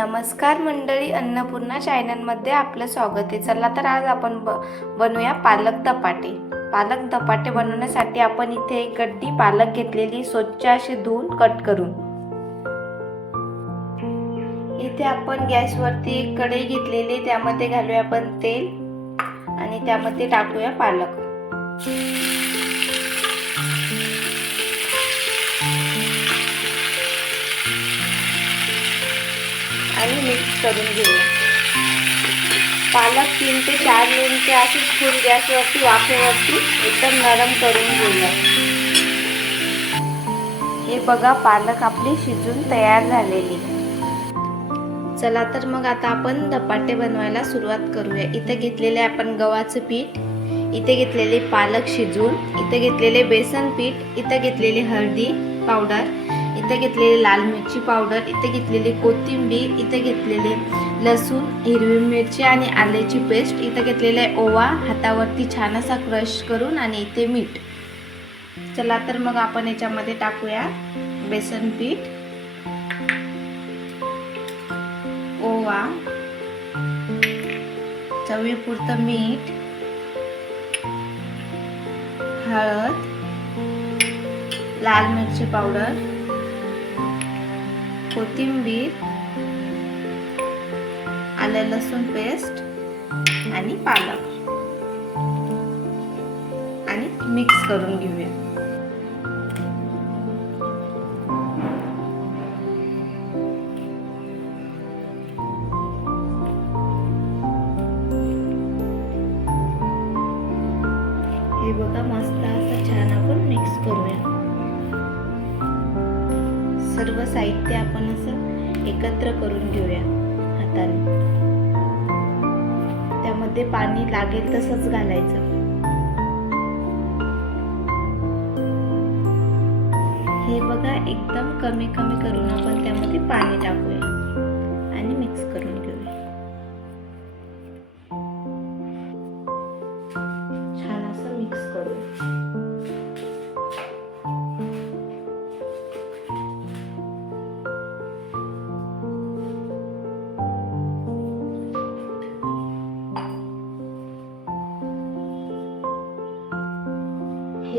नमस्कार मंडळी अन्नपूर्णा चॅनलमध्ये आपलं स्वागत आहे. चला तर आज आपण ब बनवूया पालक धपाटे पालक धपाटे बनवण्यासाठी आपण इथे एक गड्डी पालक घेतलेली स्वच्छ अशी धुवून कट करून. इथे आपण गॅसवरती एक कढई घेतलेली त्यामध्ये घालूया आपण तेल आणि त्यामध्ये टाकूया पालक. आणि मिक्स करून घेऊया पालक तीन ते चार मिनिटे अशीच फुल गॅसवरती वाफेवरती एकदम नरम करून घेऊया. हे बघा पालक आपली शिजून तयार झालेली. चला तर मग आता आपण धपाटे बनवायला सुरुवात करूया. इथे घेतलेले आपण गव्हाचं पीठ इथे घेतलेले पालक शिजून इथे घेतलेले बेसन पीठ इथे घेतलेली हळदी पावडर इथे घेतलेली लाल मिरची पावडर इथे घेतलेली कोथिंबीर इथे घेतलेले लसूण हिरवी मिरची आणि आल्याची पेस्ट इथे घेतलेले ओवा हातावरती छान असा क्रश करून आणि इथे मीठ. चला तर मग आपण याच्यामध्ये टाकूया बेसन पीठ. ओवा. चवीपुरतं मीठ. हळद. लाल मिरची पावडर. कोथिंबीर आलं लसूण पेस्ट आणि पालक. आणि मिक्स करून घेऊया. हे बघा मस्त असं छान आपण मिक्स करूया. सर्व साहित्य आपण असं एकत्र करून घेऊया हाताने. त्यामध्ये पाणी लागेल तसंच घालायचं. हे बघा एकदम कमी कमी करून आपण त्यामध्ये पाणी टाकूया आणि मिक्स करून घेऊया. छान असं मिक्स करूया.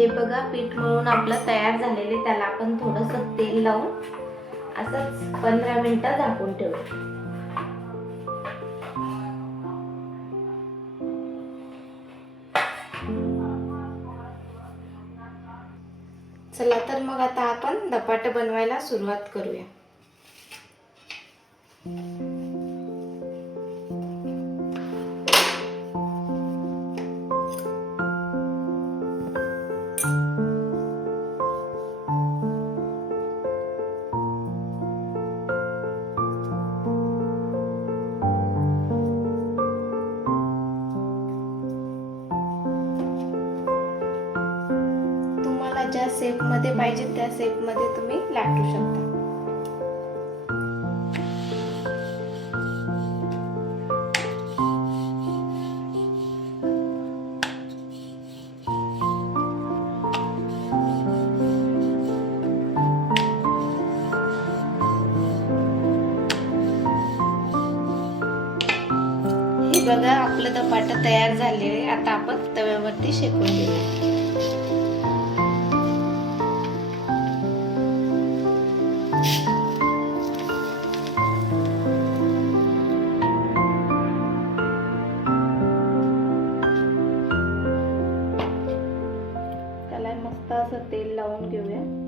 हे बघा पीठ मळून आपलं तयार झालेले त्याला आपण थोडस तेल लावून असंच पंधरा मिनिटं झाकून ठेवू. चला तर मग आता आपण धपाटे बनवायला सुरुवात करूया. शेपमध्ये पाहिजे त्या शेपमध्ये तुम्ही लाटू शकता. हे बघा आपलं धपाटा तयार झाले आता आपण तव्यावरती शेकून घेऊया. असं तेल लावून घेऊया.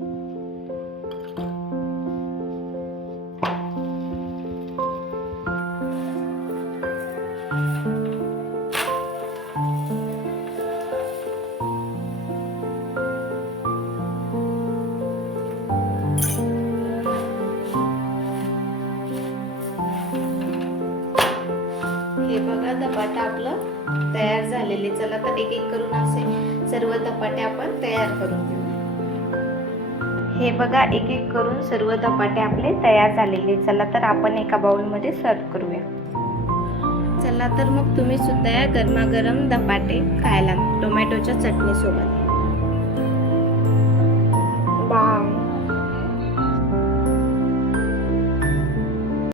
हे बघा धपाटा आपलं तयार झालेले. चला तर एक एक करून असे सर्व धपाटे आपण तयार करून हे बघा एक एक करून सर्व धपाटे आपले तयार झालेले. चला तर आपण एका बाऊलमध्ये सर्व करूया. चला तर मग तुम्ही सुद्धा या गरमागरम धपाटे खायला टोमॅटोच्या चटणीसोबत. बाय